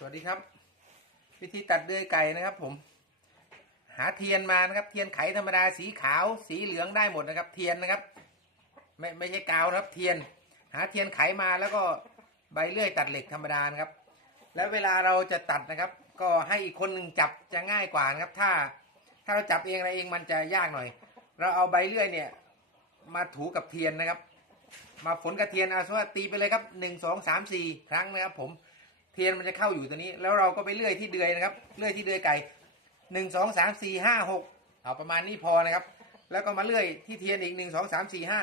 สวัสดีครับ วิธีตัดเดือยไก่นะครับ ผม หาเทียนมานะครับ เทียนไขธรรมดาสีขาว สีเหลืองได้หมดนะครับ เทียนนะครับ ไม่ไม่ใช่กาวนะครับ เทียน หาเทียนไขมาแล้วก็ใบเลื่อยตัดเหล็กธรรมดานะครับ แล้วเวลาเราจะตัดนะครับ ก็ให้อีกคนหนึ่งจับจะง่ายกว่านะครับ ถ้าถ้าเราจับเองอะไรเองมันจะยากหน่อย เราเอาใบเลื่อยเนี่ย มาถูกับเทียนนะครับ มาฝนกับเทียนเอาสว่าตีไปเลยครับหนึ่งสองสามสี่ครั้งนะครับ ผม ทียนมันจะเข้าอยู่ตัวนี้ แล้วเราก็ไปเลื่อยที่เดือยนะครับ เลื่อยที่เดือยไก่หนึ่งสองสามสี่ห้าหกเอาประมาณนี้พอนะครับ แล้วก็มาเลื่อยที่เทียนอีกหนึ่งสองสามสี่ห้า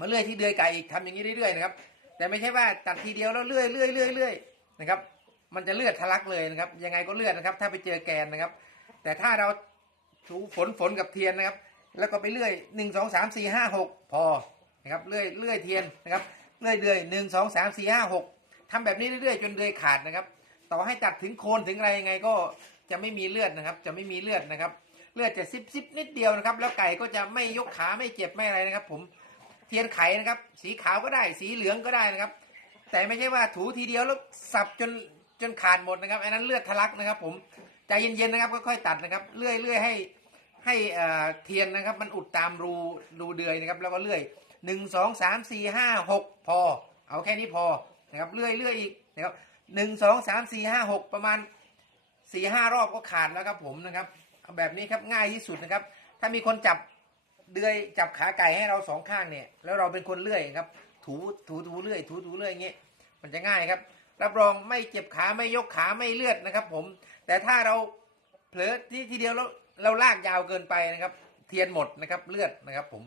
มาเลื่อยที่เดือยไก่อีกทำอย่างนี้เรื่อยๆนะครับ แต่ไม่ใช่ว่าตัดทีเดียวแล้วเลื่อยเลื่อยเลื่อยเลื่อยนะครับ มันจะเลือดทะลักเลยนะครับ ยังไงก็เลือดนะครับ ถ้าไปเจอแกนนะครับ แต่ถ้าเราถูฝนฝนกับเทียนนะครับ แล้วก็ไปเลื่อยหนึ่งสองสามสี่ห้าหกพอนะครับเลื่อยเลื่อยเทียนนะครับเลื่อยเดือยหนึ่งสองสามสี่ห้าหก ทำแบบนี้เรื่อยๆ จนเดือยขาดนะครับ ต่อให้ตัดถึงโคนถึงอะไรยังไงก็จะไม่มีเลือดนะครับ จะไม่มีเลือดนะครับ เลือดจะซิบซิบนิดเดียวนะครับ แล้วไก่ก็จะไม่ยกขาไม่เจ็บไม่อะไรนะครับ ผมเทียนไขนะครับ สีขาวก็ได้ สีเหลืองก็ได้นะครับ แต่ไม่ใช่ว่าถูทีเดียวแล้วสับจนจนขาดหมดนะครับอันนั้นเลือดทะลักนะครับ ผมใจเย็นๆนะครับค่อยๆตัดนะครับเลื่อยเลื่อยให้ให้เอ่อเทียนนะครับ มันอุดตามรูรูเดือยนะครับ แล้วก็เลื่อยหนึ่งสองสามสี่ห้าหกพอ เอาแค่นี้พอ นะครับเลื่อยเลื่อยอีกนะครับหนึ่งสองสามสี่ห้าหกประมาณสี่ห้ารอบก็ขาดแล้วครับผมนะครับแบบนี้ครับง่ายที่สุดนะครับ ถ้ามีคนจับเดือยจับขาไก่ให้เราสองข้างเนี่ยแล้วเราเป็นคนเลื่อยครับถูถูถูเลื่อยถูถูเลื่อยอย่างเงี้ยมันจะง่ายครับ รับรองไม่เจ็บขาไม่ยกขาไม่เลือดนะครับ ผม แต่ถ้าเราเผลอที่ทีเดียวแล้วเราลากยาวเกินไปนะครับ เทียนหมดนะครับเลือดนะครับผม